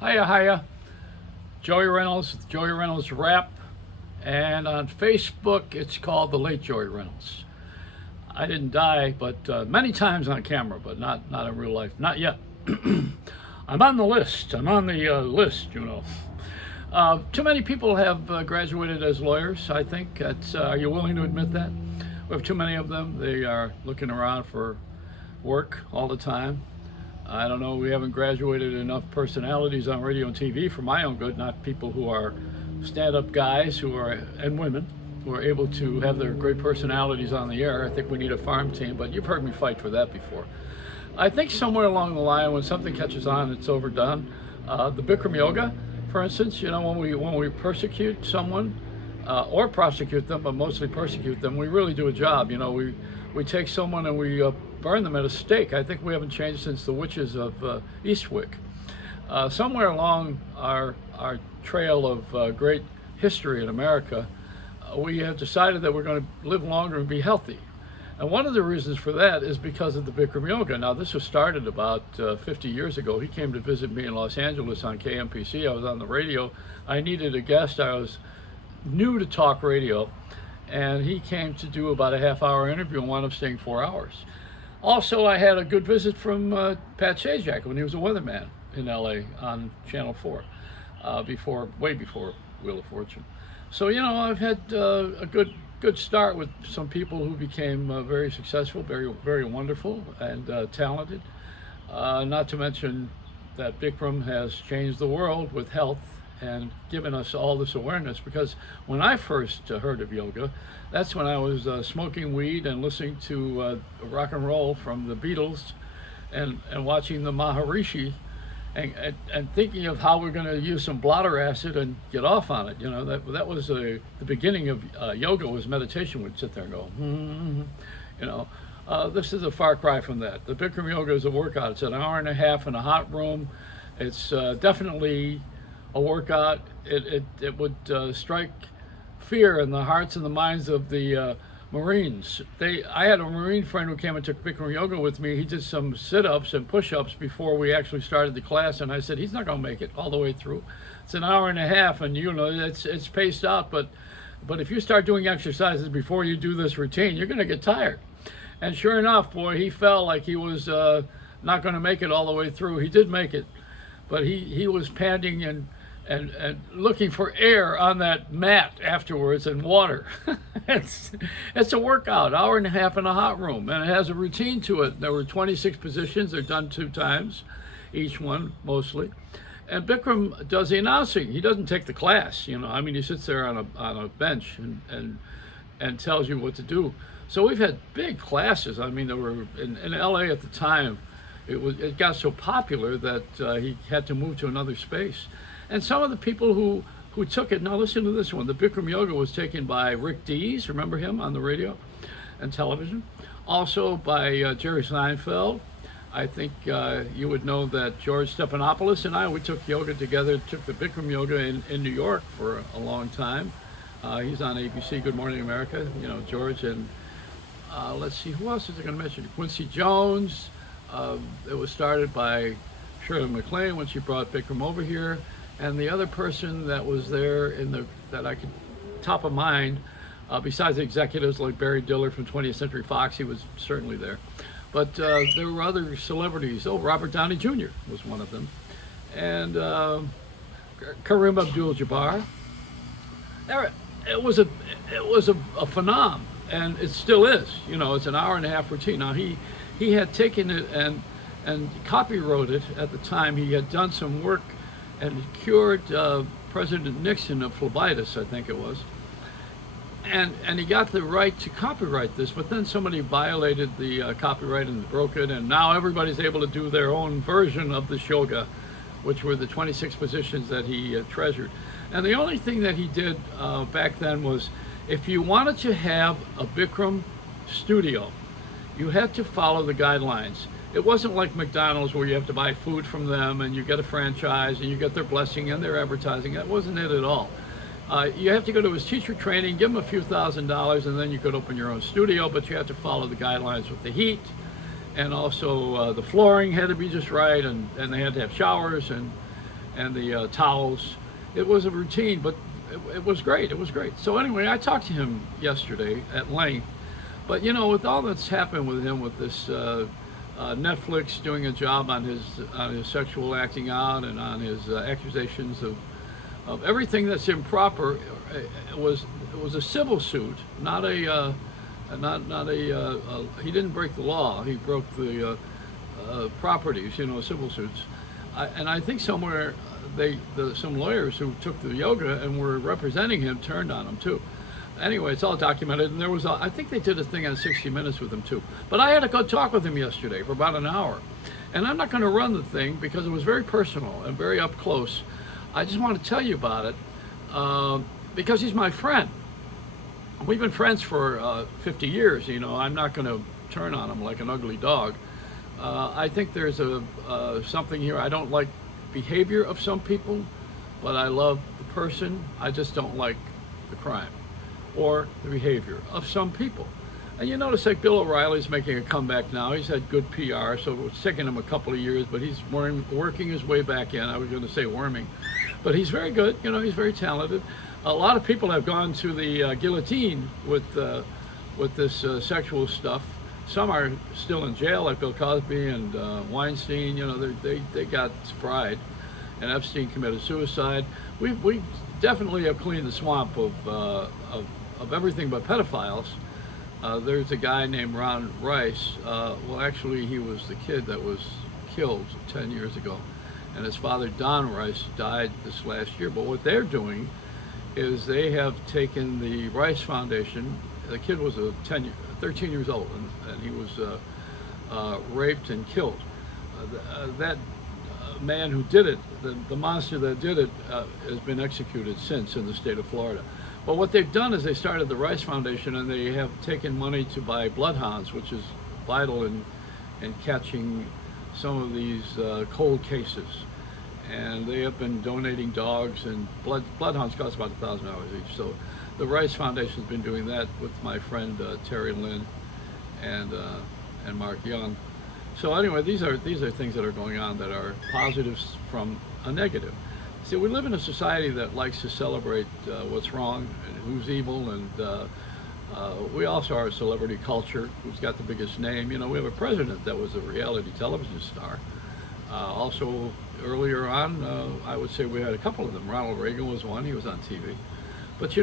Hiya, hiya. Joey Reynolds, Joey Reynolds Rap. And on Facebook, it's called The Late Joey Reynolds. I didn't die, but many times on camera, but not in real life. Not yet. I'm on the list. I'm on the list. Too many people have graduated as lawyers, I think. Are you willing to admit that? We have too many of them. They are looking around for work all the time. I don't know, we haven't graduated enough personalities on radio and TV for my own good, not people who are stand-up guys and women who are able to have their great personalities on the air. I think we need a farm team, but you've heard me fight for that before. I think somewhere along the line, when something catches on, it's overdone. The Bikram yoga, for instance, when we persecute someone or prosecute them, but mostly persecute them, we really do a job. We take someone and we burn them at a stake. I think we haven't changed since the witches of Eastwick. Somewhere along our trail of great history in America, we have decided that we're going to live longer and be healthy. And one of the reasons for that is because of the Bikram yoga. Now, this was started about 50 years ago. He came to visit me in Los Angeles on KMPC. I was on the radio. I needed a guest. I was new to talk radio, and he came to do about a half-hour interview and wound up staying 4 hours. Also, I had a good visit from Pat Sajak when he was a weatherman in LA on Channel 4, way before Wheel of Fortune. So, I've had a good start with some people who became very successful, very, very wonderful and talented. Not to mention that Bikram has changed the world with health and given us all this awareness, because when I first heard of yoga, that's when I was smoking weed and listening to rock and roll from the Beatles and watching the Maharishi and thinking of how we're going to use some blotter acid and get off on it. That was the beginning of yoga. Was meditation. We'd sit there and go, this is a far cry from that. The Bikram yoga is a workout. It's an hour and a half in a hot room. It's definitely a workout. It would strike fear in the hearts and the minds of the Marines. I had a Marine friend who came and took Bikram yoga with me. He did some sit-ups and push-ups before we actually started the class, and I said, he's not going to make it all the way through. It's an hour and a half, and it's paced out, but if you start doing exercises before you do this routine, you're going to get tired. And sure enough, boy, he felt like he was not going to make it all the way through. He did make it, but he was panting and looking for air on that mat afterwards and water. It's a workout, hour and a half in a hot room, and it has a routine to it. There were 26 positions. They're done 2 times, each one mostly. And Bikram does the announcing. He doesn't take the class. He sits there on a bench and tells you what to do. So we've had big classes. There were in LA at the time. It got so popular that he had to move to another space. And some of the people who took it, now listen to this one. The Bikram yoga was taken by Rick Dees, remember him on the radio and television? Also by Jerry Seinfeld. I think you would know that George Stephanopoulos and we took yoga together, took the Bikram yoga in New York for a long time. He's on ABC, Good Morning America, George. And let's see, who else is I going to mention? Quincy Jones. It was started by Shirley MacLaine when she brought Bikram over here. And the other person that was there that I could top of mind, besides executives like Barry Diller from 20th Century Fox, he was certainly there. But there were other celebrities. Robert Downey Jr. was one of them, and Kareem Abdul-Jabbar. It was a phenom, and it still is. It's an hour and a half routine. Now he had taken it and copywrote it at the time. He had done some work and cured President Nixon of phlebitis, I think it was. And he got the right to copyright this, but then somebody violated the copyright and broke it, and now everybody's able to do their own version of the yoga, which were the 26 positions that he treasured. And the only thing that he did back then was, if you wanted to have a Bikram studio, you had to follow the guidelines. It wasn't like McDonald's where you have to buy food from them and you get a franchise and you get their blessing and their advertising. That wasn't it at all. You have to go to his teacher training, give him a few $1,000s, and then you could open your own studio, but you have to follow the guidelines with the heat, and also the flooring had to be just right, and they had to have showers, and and the towels. It was a routine, but it was great. It was great. So anyway, I talked to him yesterday at length. But with all that's happened with him, with this Netflix doing a job on his sexual acting out and on his accusations of everything that's improper, it was a civil suit, not a he didn't break the law. He broke the properties, civil suits. And I think somewhere some lawyers who took the yoga and were representing him turned on him too. Anyway, it's all documented, and I think they did a thing on 60 Minutes with him too. But I had to go talk with him yesterday for about an hour. And I'm not going to run the thing because it was very personal and very up close. I just want to tell you about it because he's my friend. We've been friends for 50 years, I'm not going to turn on him like an ugly dog. I think there's something here. I don't like behavior of some people, but I love the person. I just don't like the crime or the behavior of some people. And you notice like Bill O'Reilly's making a comeback now. He's had good PR, so it's taken him a couple of years, but he's working his way back in. I was going to say worming, but he's very good. He's very talented. A lot of people have gone to the guillotine with this sexual stuff. Some are still in jail, like Bill Cosby and Weinstein. They got fried, and Epstein committed suicide. We definitely have cleaned the swamp of everything but pedophiles. There's a guy named Ron Rice. Well, actually, he was the kid that was killed 10 years ago, and his father, Don Rice, died this last year. But what they're doing is they have taken the Rice Foundation. The kid was 13 years old, and he was raped and killed. That man who did it, the monster that did it, has been executed since in the state of Florida. But what they've done is they started the Rice Foundation, and they have taken money to buy bloodhounds, which is vital in catching some of these cold cases. And they have been donating dogs, and bloodhounds cost about $1,000 each. So the Rice Foundation has been doing that with my friend Terry Lynn and Mark Young. So anyway, these are things that are going on that are positives from a negative. See, we live in a society that likes to celebrate what's wrong and who's evil, and we also are a celebrity culture. Who's got the biggest name? We have a president that was a reality television star. Also, earlier on, I would say we had a couple of them. Ronald Reagan was one. He was on TV. But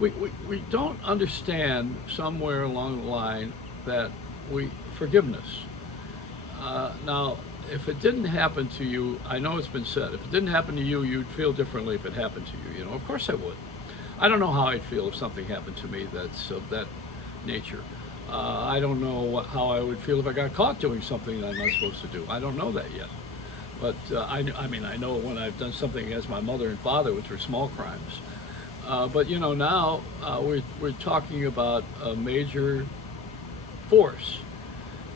we don't understand somewhere along the line that forgiveness. Now, if it didn't happen to you, I know it's been said, if it didn't happen to you, you'd feel differently if it happened to you. Of course I would. I don't know how I'd feel if something happened to me that's of that nature. I don't know how I would feel if I got caught doing something that I'm not supposed to do. I don't know that yet. But I know when I've done something against my mother and father, which were small crimes. But now we're talking about a major force.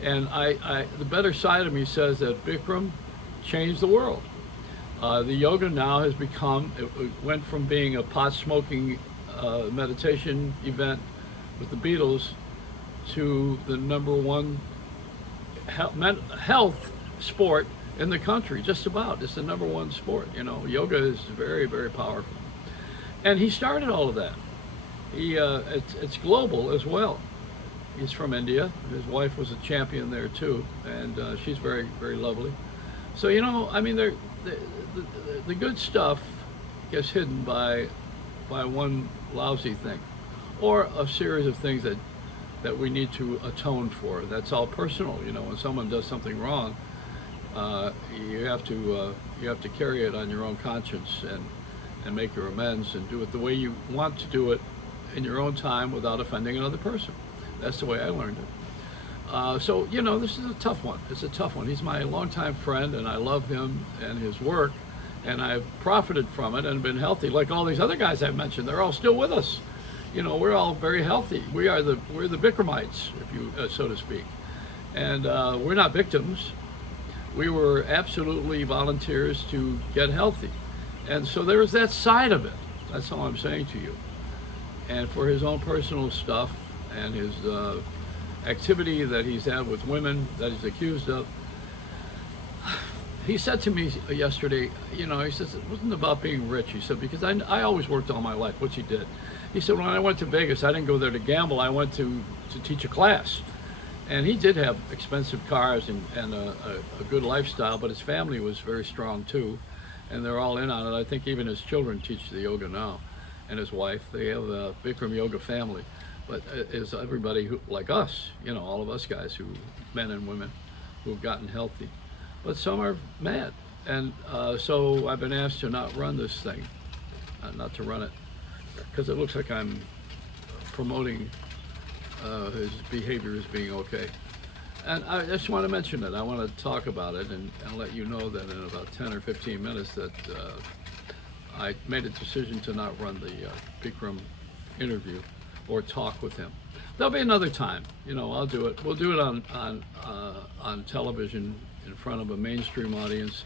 And the better side of me says that Bikram changed the world. The yoga now has become, it went from being a pot-smoking meditation event with the Beatles to the #1 health sport in the country, just about. It's the #1 sport. Yoga is very, very powerful. And he started all of that. It's global as well. He's from India. His wife was a champion there too, and she's very, very lovely. So the good stuff gets hidden by one lousy thing, or a series of things that we need to atone for. That's all personal. When someone does something wrong, you have to carry it on your own conscience and make your amends and do it the way you want to do it in your own time without offending another person. That's the way I learned it. So this is a tough one. It's a tough one. He's my longtime friend, and I love him and his work, and I've profited from it and been healthy. Like all these other guys I've mentioned, they're all still with us. We're all very healthy. We're the Bikramites, if you so to speak, and we're not victims. We were absolutely volunteers to get healthy, and so there is that side of it. That's all I'm saying to you. And for his own personal stuff and his activity that he's had with women that he's accused of, he said to me yesterday, he says it wasn't about being rich. He said, because I always worked all my life, which he did. He said, when I went to Vegas, I didn't go there to gamble. I went to teach a class. And he did have expensive cars and a good lifestyle, but his family was very strong too. And they're all in on it. I think even his children teach the yoga now, and his wife. They have a Bikram yoga family. But it's everybody who, like us, all of us guys, men and women, who have gotten healthy. But some are mad. And so I've been asked to not run this thing, not to run it, because it looks like I'm promoting his behavior as being okay. And I just want to mention it. I want to talk about it and let you know that in about 10 or 15 minutes that I made a decision to not run the Bikram interview or talk with him. There'll be another time. I'll do it. We'll do it on television in front of a mainstream audience.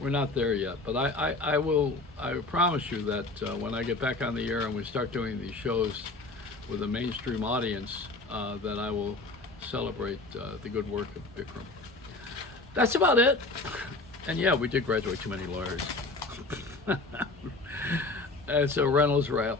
We're not there yet, but I will. I promise you that when I get back on the air and we start doing these shows with a mainstream audience, that I will celebrate the good work of Bikram. That's about it. And yeah, we did graduate too many lawyers. It's a Reynolds wrap.